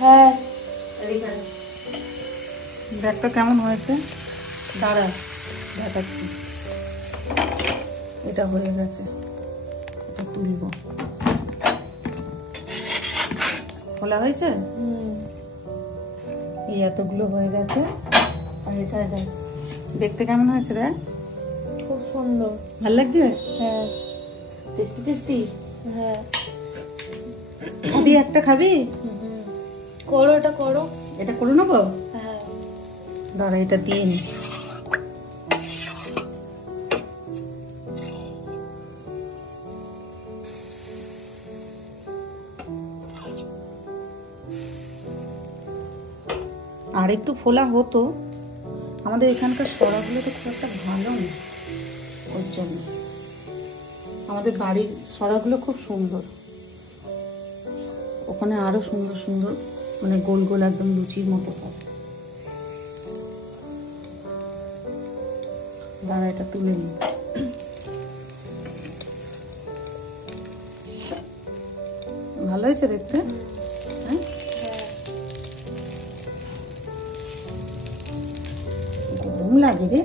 হ্যাঁ ব্যাগটা কেমন হয়েছে দাঁড়া দেখাচ্ছি। এটা হয়ে গেছে, এটা তুলব। খোলা হয়েছে, এই এতগুলো হয়ে গেছে। আর এটা দেখ দেখতে কেমন হয়েছে, দেখ খুব সুন্দর, ভালো লাগছে। হ্যাঁ টেস্টি টেস্টি। হ্যাঁ খাবি একটা, খাবি? করো, এটা করো, এটা করে নেবো। হ্যাঁ দাঁড়া এটা দিয়ে নি। আর একটু ফোলা হতো, আমাদের এখানকার সরাগুলো তো খুব একটা ভালো না, ওর জন্য। আমাদের বাড়ির সরাগুলো খুব সুন্দর, ওখানে আরো সুন্দর সুন্দর মানে গোল গোল একদম লুচির মতো হয়। দাঁড়া এটা তুলে নি। ভালো হয়েছে দেখতে, হ্যাঁ গরম লাগে রে।